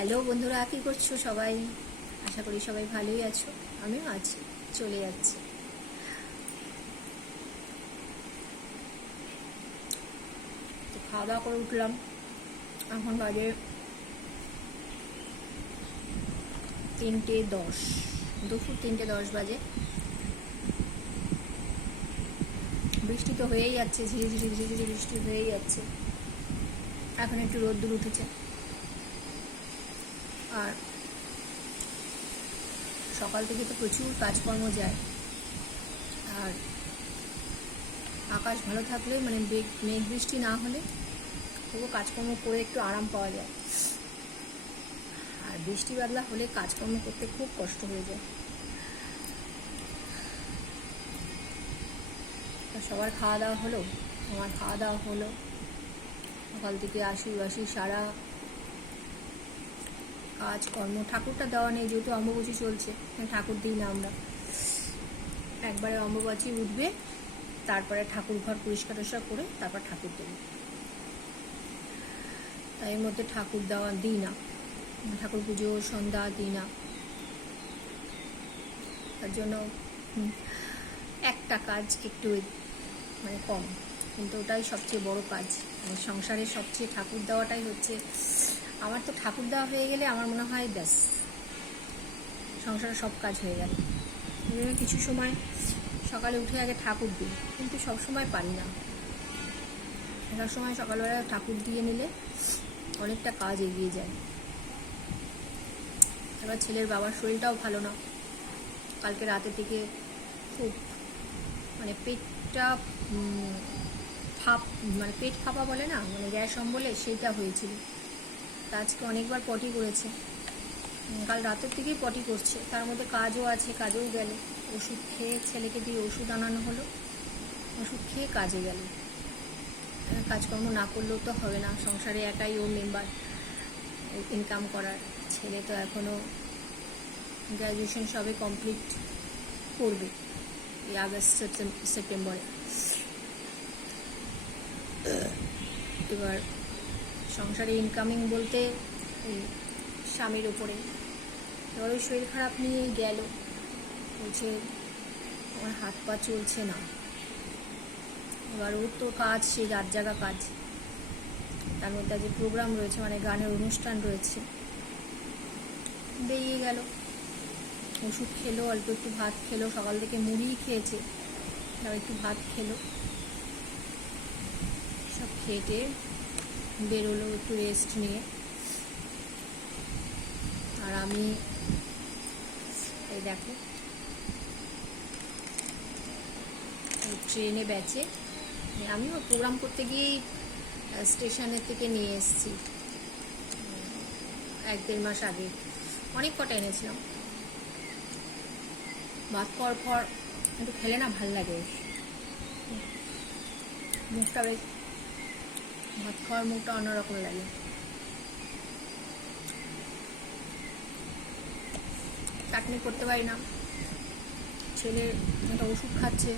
Hello বন্ধুরা, কী করছো সবাই? আশা করি সবাই ভালোই আছো। আমিও আছি, চলে যাচ্ছে। তো খাওয়া দাওয়া করে উঠলাম, এখন বাজে 3:10, দুপুর 3:10 বাজে। বৃষ্টি তো হয়েই যাচ্ছে, ঝিরে ঝিরে ঝিরে ঝিরে বৃষ্টি হয়েই যাচ্ছে। এখন একটু রোদ্দুর উঠেছে, আর সকাল থেকে তো প্রচুর কাজকর্ম যায়। আর আকাশ ভালো থাকলে, মানে মেঘ বৃষ্টি না হলে তবুও কাজকর্ম করে একটু আরাম পাওয়া যায়। আর বৃষ্টি বাদলা হলে কাজকর্ম করতে খুব কষ্ট হয়ে যায়। সবার খাওয়া দাওয়া হলো, আমার খাওয়া দাওয়া হলো। সকাল থেকে আসি সারা কাজকর্ম, ঠাকুরটা দেওয়া নেই যেহেতু অম্বুবাচী চলছে, ঠাকুর দিই না আমরা। একবারে অম্বুবাচী উঠবে, তারপরে ঠাকুর ঘর পরিষ্কার টরিষ্কার করে তারপর ঠাকুর দেবো। তাই এর মধ্যে ঠাকুর দেওয়া দিই না, ঠাকুর পুজো সন্ধ্যা দিই না। তার জন্য একটা কাজ একটু মানে কম, কিন্তু ওটাই সবচেয়ে বড় কাজ। সংসারের সবচেয়ে ঠাকুর দেওয়াটাই হচ্ছে আমার। তো ঠাকুর দেওয়া হয়ে গেলে আমার মনে হয় ব্যাস সংসারের সব কাজ হয়ে গেল। কিছু সময় সকালে উঠে আগে ঠাকুর দিই, কিন্তু সব সময় পারি না। এক সময় সকালবেলা ঠাকুর দিয়ে নিলে অনেকটা কাজ এগিয়ে যায়। এবার ছেলের বাবার শরীরটাও ভালো না, কালকে রাতে থেকে খুব মানে পেটটা মানে পেট ফাঁপা বলে না, মানে গ্যাস অম্বলে সেইটা হয়েছিল। তা আজকে অনেকবার পটি করেছে, কাল রাতের থেকেই পটি করছে। তার মধ্যে কাজও আছে, কাজেও গেল। ওষুধ খেয়ে ছেলেকে দিয়ে ওষুধ আনানো হলো, ওষুধ খেয়ে কাজে গেল। কাজকর্ম না করলেও তো হবে না, সংসারে একাই ও মেম্বার ইনকাম করার। ছেলে তো এখনও গ্র্যাজুয়েশন সবে কমপ্লিট করবে এই আগস্ট সেপ্টেম্বরে। এবার সংসারে ইনকামিং বলতে স্বামীর উপরে। এবার ওই শরীর খারাপ নিয়ে গেল, বলছে আমার হাত পা চলছে না। এবার ওর তো কাজ সেই রাত জাগা কাজ, তার মধ্যে আজ প্রোগ্রাম রয়েছে, মানে গানের অনুষ্ঠান রয়েছে। বেরিয়ে গেল, ওষুধ খেলো, অল্প একটু ভাত খেলো, সকাল থেকে মুড়ি খেয়েছে, আর একটু ভাত খেলো, সব খেয়ে বেরোলো একটু রেস্ট নিয়ে। আর আমি এই দেখো ট্রেনে বেচে, আমিও প্রোগ্রাম করতে গিয়েই স্টেশনের থেকে নিয়ে এসেছি 1-1.5 মাস আগে। অনেক কটা এনেছিলাম। ভাত খাওয়ার পর একটু খেলে না ভাল লাগে, মুখটা বেশ, ভাত খাওয়ার মুখটা অন্যরকম লাগে। চাটনি করতে পারি না, ছেলে একটা ওষুধ খাচ্ছে,